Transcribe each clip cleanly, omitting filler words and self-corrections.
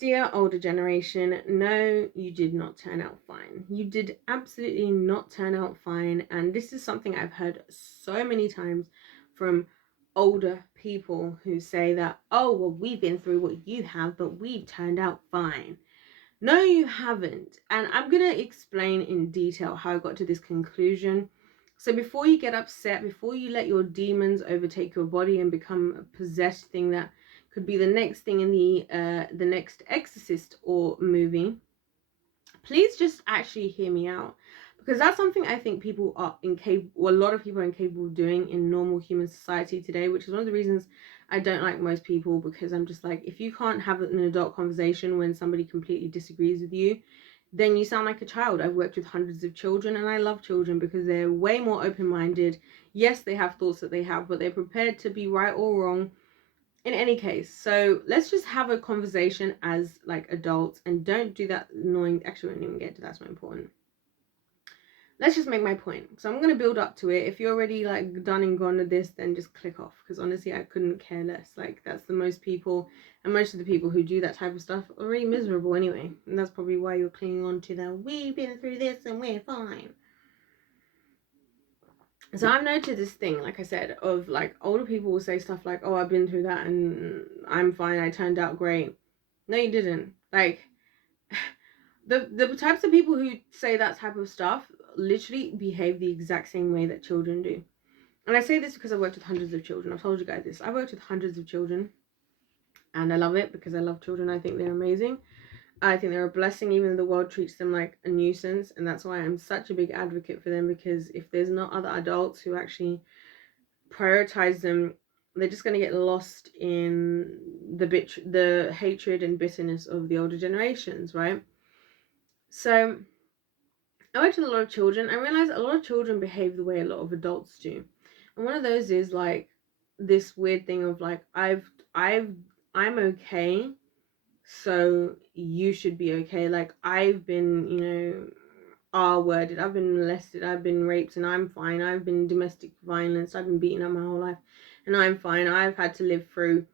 Dear older generation, no, you did not turn out fine. You did absolutely not turn out fine. And this is something I've heard so many times from older people who say that, oh, well, we've been through what you have, but we've turned out fine. No, you haven't. And I'm going to explain in detail how I got to this conclusion. So before you get upset, before you let your demons overtake your body and become a possessed thing that could be the next thing in the next Exorcist or movie, please just actually hear me out, because that's something I think people are incapable, or a lot of people are incapable of doing in normal human society today, which is one of the reasons I don't like most people, because I'm just like, if you can't have an adult conversation when somebody completely disagrees with you, then you sound like a child. I've worked with hundreds of children and I love children because they're way more open-minded. Yes, they have thoughts that they have, but they're prepared to be right or wrong in any case. So let's just have a conversation as like adults, and don't do that annoying, actually, we won't even get to that's not important. Let's just make my point. So I'm going to build up to it. If you're already like done and gone with this, then just click off, because honestly I couldn't care less. Like, that's the most people, and most of the people who do that type of stuff are already miserable anyway, and that's probably why you're clinging on to the we've been through this and we're fine. So I've noted this thing, like I said, of like older people will say stuff like, oh, I've been through that and I'm fine, I turned out great. No, you didn't. Like, the types of people who say that type of stuff literally behave the exact same way that children do. And I say this because I've worked with hundreds of children. I've told you guys this. I've worked with hundreds of children and I love it because I love children. I think they're amazing. I think they're a blessing, even though the world treats them like a nuisance. And that's why I'm such a big advocate for them, because if there's not other adults who actually prioritize them, they're just going to get lost in the hatred and bitterness of the older generations, right? So I worked with a lot of children. I realized a lot of children behave the way a lot of adults do. And one of those is like this weird thing of like, I'm okay, so you should be okay. Like, I've been, R-worded, I've been molested, I've been raped, and I'm fine. I've been domestic violence, I've been beaten up my whole life, and I'm fine. I've had to live through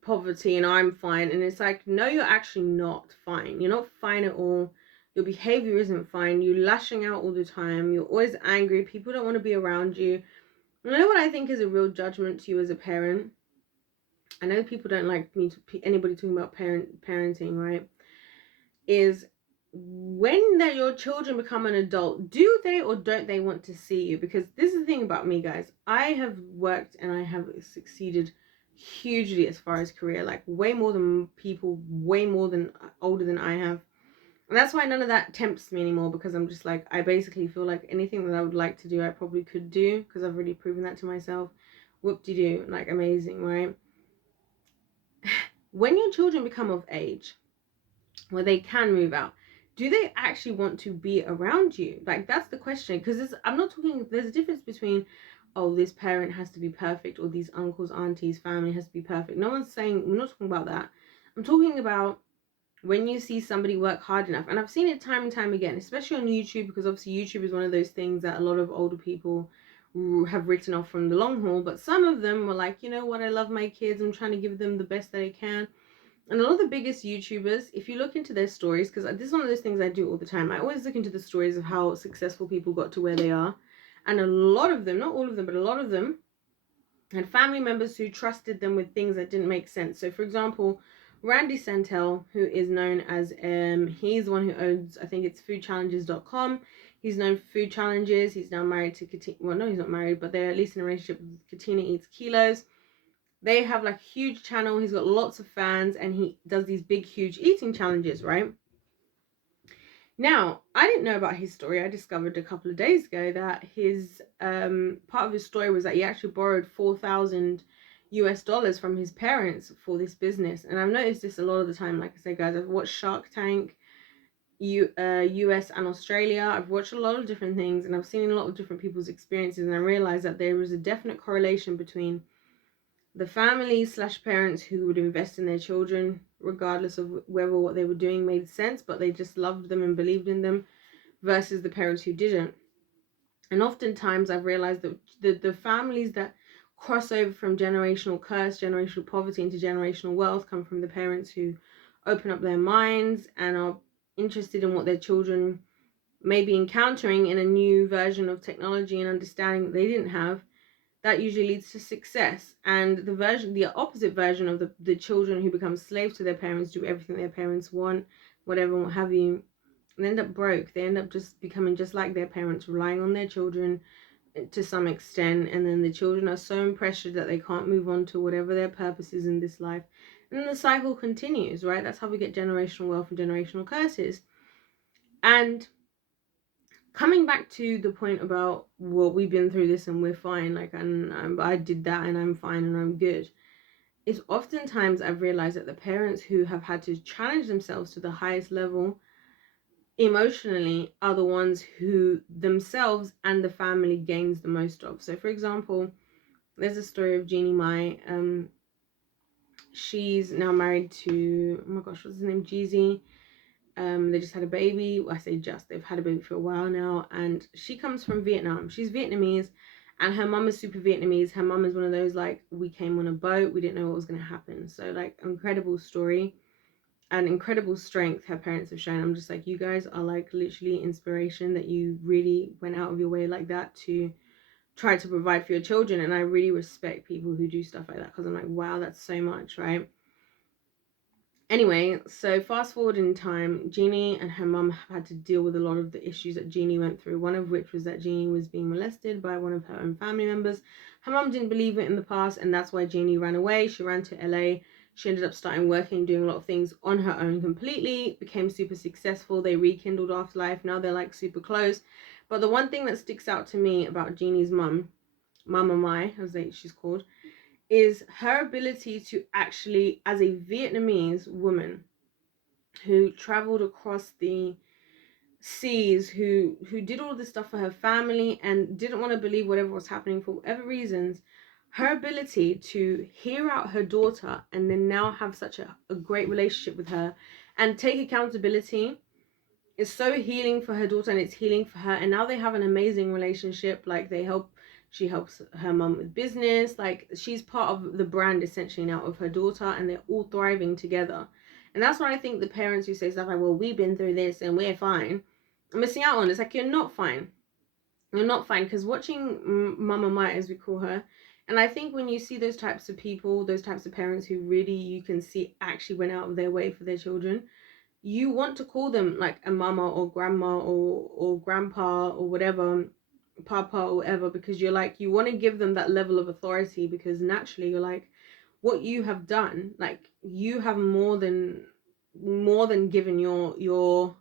poverty, and I'm fine. And it's like, no, you're actually not fine. You're not fine at all. Your behavior isn't fine. You're lashing out all the time. You're always angry. People don't want to be around you. You know what I think is a real judgment to you as a parent? I know people don't like anybody talking about parenting, right? Is when that your children become an adult, do they or don't they want to see you? Because this is the thing about me, guys. I have worked and I have succeeded hugely as far as career, like way more than people, way more than older than I have. And that's why none of that tempts me anymore, because I'm just like, I basically feel like anything that I would like to do, I probably could do, because I've already proven that to myself. Whoop-de-doo, like amazing, right? When your children become of age, where they can move out, do they actually want to be around you? Like, that's the question. Because I'm not talking, there's a difference between, oh, this parent has to be perfect, or these uncles, aunties, family has to be perfect. No one's saying, we're not talking about that. I'm talking about when you see somebody work hard enough. And I've seen it time and time again, especially on YouTube, because obviously YouTube is one of those things that a lot of older people have written off from the long haul. But some of them were like, you know what, I love my kids, I'm trying to give them the best that I can. And a lot of the biggest YouTubers, if you look into their stories, because this is one of those things I do all the time, I always look into the stories of how successful people got to where they are. And a lot of them, not all of them, but a lot of them had family members who trusted them with things that didn't make sense. So for example, Randy Santel, who is known as, he's the one who owns, I think it's foodchallenges.com. He's known for food challenges. He's now married to Katina. Well, no, he's not married, but they're at least in a relationship with Katina Eats Kilos. They have like a huge channel. He's got lots of fans, and he does these big, huge eating challenges, right? Now, I didn't know about his story. I discovered a couple of days ago that his part of his story was that he actually borrowed $4,000 from his parents for this business. And I've noticed this a lot of the time. Like I say, guys, I've watched Shark Tank, US and Australia. I've watched a lot of different things, and I've seen a lot of different people's experiences, and I realized that there was a definite correlation between the family/parents who would invest in their children regardless of whether what they were doing made sense, but they just loved them and believed in them, versus the parents who didn't. And oftentimes I've realized that the families that cross over from generational curse, generational poverty into generational wealth come from the parents who open up their minds and are interested in what their children may be encountering in a new version of technology and understanding that they didn't have, that usually leads to success. And the opposite version of the children who become slaves to their parents, do everything their parents want, whatever, what have you, and end up broke. They end up just becoming just like their parents, relying on their children to some extent, and then the children are so pressured that they can't move on to whatever their purpose is in this life, and then the cycle continues, right? That's how we get generational wealth and generational curses. And coming back to the point about, well, we've been through this and we're fine, like, and I did that and I'm fine and I'm good, is oftentimes I've realized that the parents who have had to challenge themselves to the highest level emotionally are the ones who themselves and the family gains the most of. So for example, there's a story of Jeannie Mai. She's now married to, oh my gosh, what's his name, Jeezy. They just had a baby. Well, I say just, they've had a baby for a while now, and she comes from Vietnam. She's Vietnamese, and her mum is super Vietnamese. Her mum is one of those, like, we came on a boat, we didn't know what was going to happen. So, like, incredible story and incredible strength her parents have shown. I'm just like, you guys are like literally inspiration, that you really went out of your way like that to try to provide for your children. And I really respect people who do stuff like that, because I'm like, wow, that's so much, right? Anyway, so fast forward in time, Jeannie and her mum have had to deal with a lot of the issues that Jeannie went through. One of which was that Jeannie was being molested by one of her own family members. Her mum didn't believe it in the past, and that's why Jeannie ran away. She ran to LA. She ended up starting working, doing a lot of things on her own completely, became super successful. They rekindled afterlife. Now they're like super close. But the one thing that sticks out to me about Jeannie's mum, Mama Mai, as she's called, is her ability to actually, as a Vietnamese woman who traveled across the seas, who did all this stuff for her family and didn't want to believe whatever was happening for whatever reasons, her ability to hear out her daughter and then now have such a great relationship with her and take accountability is so healing for her daughter, and it's healing for her. And now they have an amazing relationship. Like, she helps her mum with business. Like, she's part of the brand essentially now of her daughter, and they're all thriving together. And that's what I think the parents who say stuff like, well, we've been through this and we're fine, are missing out on. It's like, you're not fine. You're not fine. Because watching Mama Mai, as we call her, and I think when you see those types of people, those types of parents who really, you can see actually went out of their way for their children, you want to call them like a mama or grandma or grandpa or whatever, papa or whatever, because you're like, you want to give them that level of authority, because naturally you're like, what you have done, like, you have more than given your you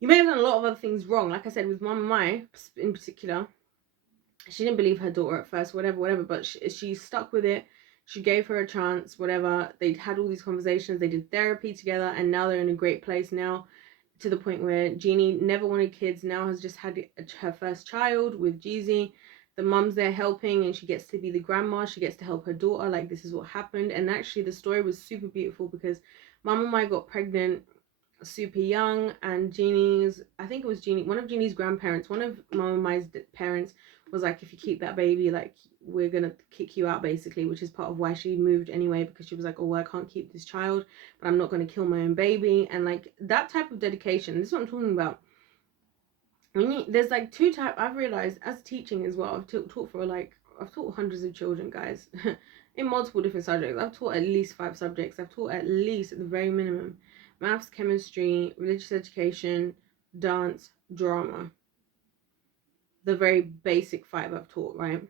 may have done a lot of other things wrong. Like I said, with Mama Mai in particular, she didn't believe her daughter at first, whatever, but she stuck with it. She gave her a chance, whatever. They'd had all these conversations, they did therapy together, and now they're in a great place now, to the point where Jeannie never wanted kids, now has just had her first child with Jeezy. The mum's there helping, and she gets to be the grandma. She gets to help her daughter. Like, this is what happened. And actually the story was super beautiful, because Mama Mai got pregnant super young, and I think it was Jeannie, one of Jeannie's grandparents, one of Mama Mai's parents, was like, if you keep that baby, like, we're gonna kick you out, basically, which is part of why she moved anyway, because she was like, oh, well, I can't keep this child, but I'm not gonna kill my own baby. And like, that type of dedication, this is what I'm talking about. There's like two types, I've realized as teaching as well. I've taught hundreds of children, guys, in multiple different subjects. I've taught at least 5 subjects. I've taught at least, at the very minimum, maths, chemistry, religious education, dance, drama. The very basic 5 I've taught, right?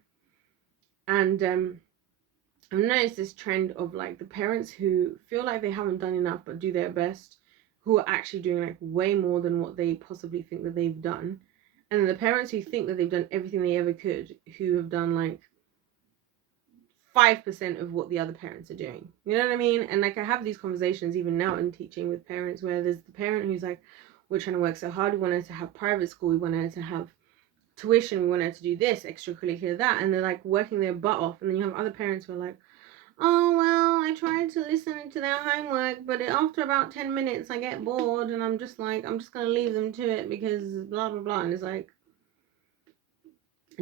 And I've noticed this trend of like the parents who feel like they haven't done enough but do their best, who are actually doing like way more than what they possibly think that they've done. And then the parents who think that they've done everything they ever could, who have done like 5% of what the other parents are doing. You know what I mean? And like, I have these conversations even now in teaching with parents, where there's the parent who's like, we're trying to work so hard, we want her to have private school, we want her to have tuition, we want her to do this, extracurricular, that, and they're like working their butt off. And then you have other parents who are like, oh, well, I tried to listen to their homework, but after about 10 minutes I get bored, and I'm just like, I'm just gonna leave them to it because blah blah blah. And it's like,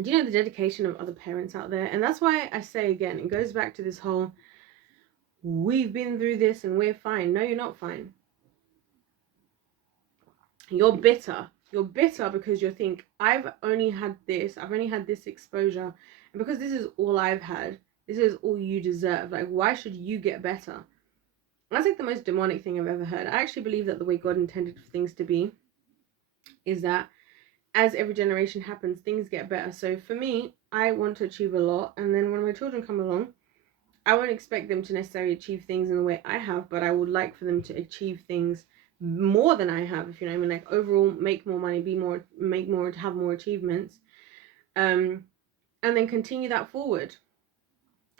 do you know the dedication of other parents out there? And that's why I say again, it goes back to this whole, we've been through this and we're fine. No, you're not fine. You're bitter. You're bitter because you think, I've only had this exposure, and because this is all I've had, this is all you deserve. Like, why should you get better? That's like the most demonic thing I've ever heard. I actually believe that the way God intended for things to be is that as every generation happens, things get better. So for me, I want to achieve a lot, and then when my children come along, I won't expect them to necessarily achieve things in the way I have, but I would like for them to achieve things more than I have, if you know what I mean. Like, overall, make more money, have more achievements, and then continue that forward.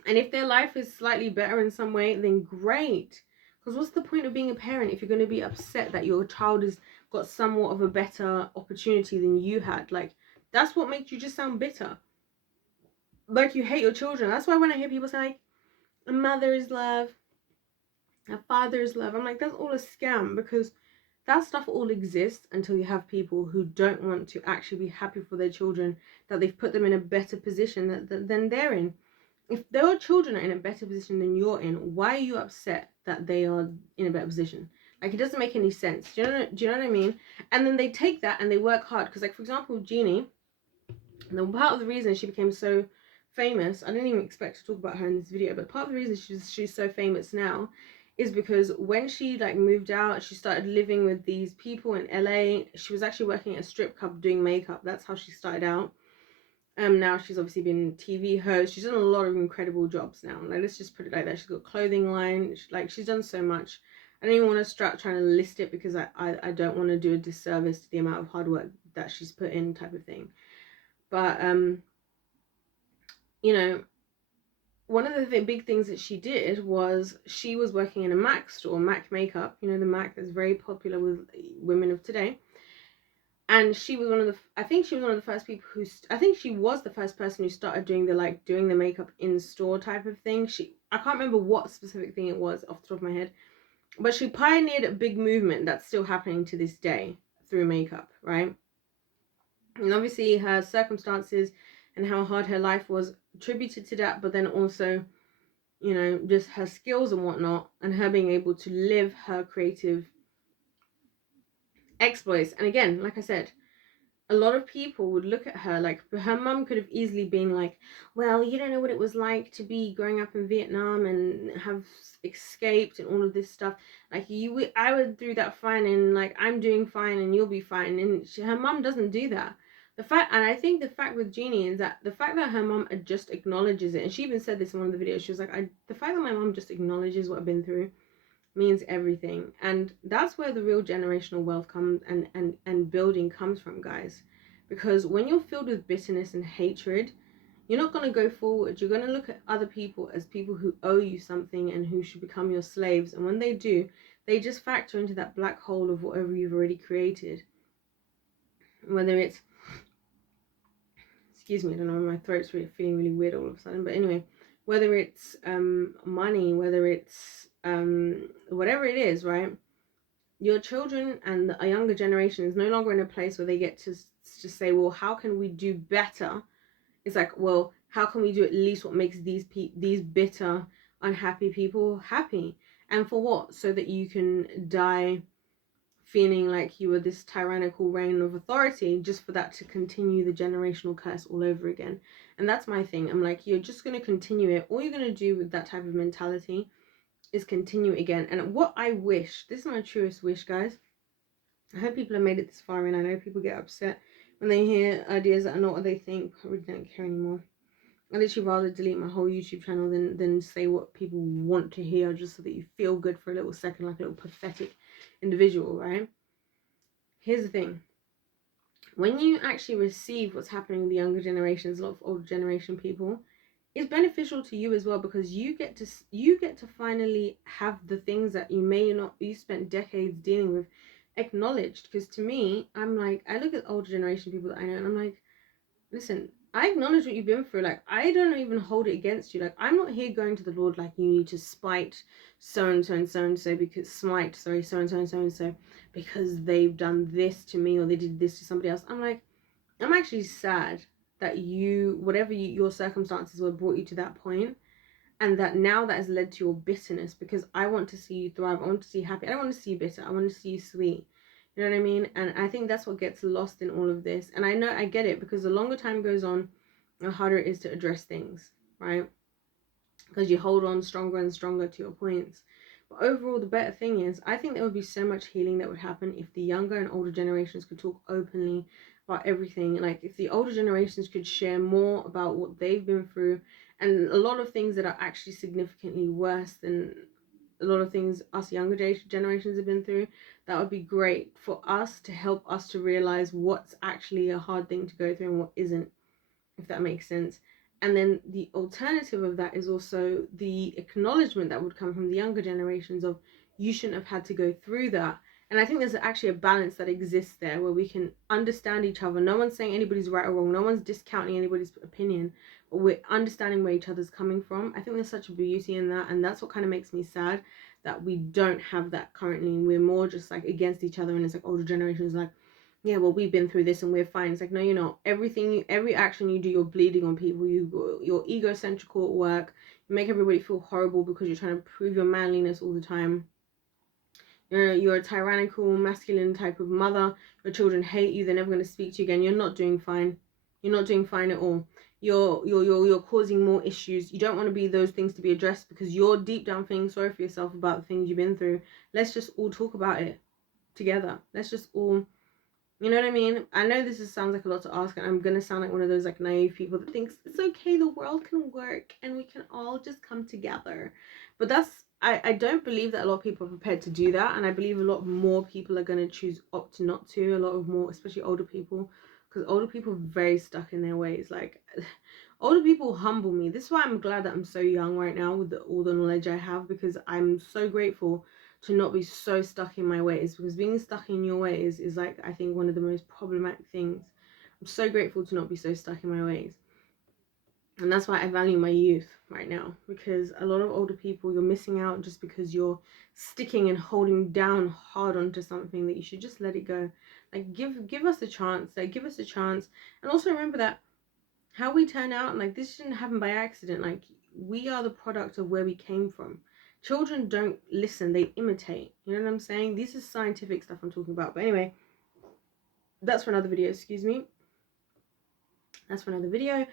And if their life is slightly better in some way, then great. Because what's the point of being a parent if you're going to be upset that your child has got somewhat of a better opportunity than you had? Like, that's what makes you just sound bitter. Like, you hate your children. That's why when I hear people say, like, a mother's love, a father's love, I'm like, that's all a scam, because that stuff all exists until you have people who don't want to actually be happy for their children, that they've put them in a better position than they're in. If their children are in a better position than you're in, why are you upset that they are in a better position? Like, it doesn't make any sense. Do you know what I mean? And then they take that and they work hard. Because, like, for example, Jeannie, the part of the reason she became so famous, I didn't even expect to talk about her in this video, but part of the reason she's so famous now is because when she like moved out, she started living with these people in LA. She was actually working at a strip club doing makeup. That's how she started out. Now she's obviously been TV host. She's done a lot of incredible jobs now. Like, let's just put it like that. She's got a clothing line. She's done so much. I don't even want to start trying to list it, because I don't want to do a disservice to the amount of hard work that she's put in, type of thing. But you know, one of the big things that she did was she was working in a MAC store, MAC makeup. You know, the MAC that's very popular with women of today. And she was I think she was one of the first people I think she was the first person who started doing the makeup in store type of thing. I can't remember what specific thing it was off the top of my head, but she pioneered a big movement that's still happening to this day through makeup, right? And obviously her circumstances and how hard her life was attributed to that, but then also, you know, just her skills and whatnot, and her being able to live her creative exploits. And again, like I said, a lot of people would look at her like, her mum could have easily been like, well, you don't know what it was like to be growing up in Vietnam and have escaped and all of this stuff. Like, I went through that fine, and like, I'm doing fine and you'll be fine. And her mum doesn't do that. And I think the fact with Jeannie is that the fact that her mum just acknowledges it, and she even said this in one of the videos, she was like, the fact that my mum just acknowledges what I've been through means everything. And that's where the real generational wealth comes, and building comes from, guys. Because when you're filled with bitterness and hatred, you're not going to go forward. You're going to look at other people as people who owe you something and who should become your slaves. And when they do, they just factor into that black hole of whatever you've already created. Whether it's, excuse me, I don't know, my throat's really feeling really weird all of a sudden, but anyway, whether it's money, whether it's whatever it is, right? Your children and a younger generation is no longer in a place where they get to just say, well, how can we do better? It's like, well, how can we do at least what makes these bitter, unhappy people happy? And for what? So that you can die feeling like you were this tyrannical reign of authority, just for that to continue the generational curse all over again. And that's my thing. I'm like, you're just going to continue it. All you're going to do with that type of mentality is continue it again. And what I wish, this is my truest wish, guys, I hope people have made it this far, and I know people get upset when they hear ideas that are not what they think. I really don't care anymore. I literally rather delete my whole YouTube channel than say what people want to hear, just so that you feel good for a little second, like a little pathetic individual, right? Here's the thing. When you actually receive what's happening with the younger generations, a lot of older generation people, it's beneficial to you as well, because you get to finally have the things that you spent decades dealing with acknowledged. Because to me, I'm like, I look at older generation people that I know, and I'm like, listen, I acknowledge what you've been through. Like, I don't even hold it against you. Like, I'm not here going to the Lord like, you need to spite so and so and so and so, because so and so and so because they've done this to me, or they did this to somebody else. I'm like, I'm actually sad that your circumstances were brought you to that point, and that now that has led to your bitterness, because I want to see you thrive. I want to see you happy. I don't want to see you bitter. I want to see you sweet. You know what I mean? And I think that's what gets lost in all of this. And I know, I get it, because the longer time goes on, the harder it is to address things, right? Because you hold on stronger and stronger to your points. But overall, the better thing is, I think there would be so much healing that would happen if the younger and older generations could talk openly about everything. Like, if the older generations could share more about what they've been through, and a lot of things that are actually significantly worse than a lot of things us younger generations have been through, that would be great for us, to help us to realize what's actually a hard thing to go through and what isn't, if that makes sense. And then the alternative of that is also the acknowledgement that would come from the younger generations of, you shouldn't have had to go through that. And I think there's actually a balance that exists there, where we can understand each other. No one's saying anybody's right or wrong. No one's discounting anybody's opinion. But we're understanding where each other's coming from. I think there's such a beauty in that. And that's what kind of makes me sad, that we don't have that currently. We're more just like against each other. And it's like older generations like, yeah, well, we've been through this and we're fine. It's like, no, you're not. Every action you do, you're bleeding on people. You're egocentrical at work. You make everybody feel horrible because you're trying to prove your manliness all the time. You're a tyrannical, masculine type of mother. Your children hate you. They're never going to speak to you again. You're not doing fine. You're not doing fine at all. You're causing more issues. You don't want to be those things to be addressed, because you're deep down feeling sorry for yourself about the things you've been through. Let's just all talk about it together. Let's just all, you know what I mean? I know this sounds like a lot to ask, and I'm gonna sound like one of those like naive people that thinks it's okay, the world can work and we can all just come together. But I don't believe that a lot of people are prepared to do that, and I believe a lot more people are gonna choose opt not to. A lot of more, especially older people, because older people are very stuck in their ways. Like, older people humble me. This is why I'm glad that I'm so young right now with all the knowledge I have, because I'm so grateful to not be so stuck in my ways, because being stuck in your ways is like, I think, one of the most problematic things. I'm so grateful to not be so stuck in my ways. And that's why I value my youth right now, because a lot of older people, you're missing out just because you're sticking and holding down hard onto something that you should just let it go. Like, give us a chance. Like, give us a chance. And also remember that how we turn out, like, this didn't happen by accident. Like, we are the product of where we came from. Children don't listen, they imitate. You know what I'm saying? This is scientific stuff I'm talking about. But anyway, that's for another video. Excuse me. That's for another video.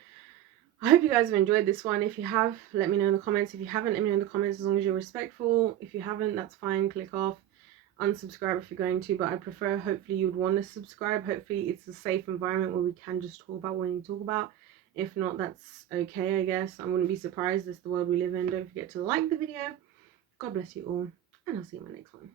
I hope you guys have enjoyed this one. If you have, let me know in the comments. If you haven't, let me know in the comments, as long as you're respectful. If you haven't, that's fine. Click off. Unsubscribe if you're going to. But I prefer, hopefully you would want to subscribe. Hopefully it's a safe environment where we can just talk about what we need to talk about. If not, that's okay, I guess. I wouldn't be surprised. It's the world we live in. Don't forget to like the video. God bless you all, and I'll see you in my next one.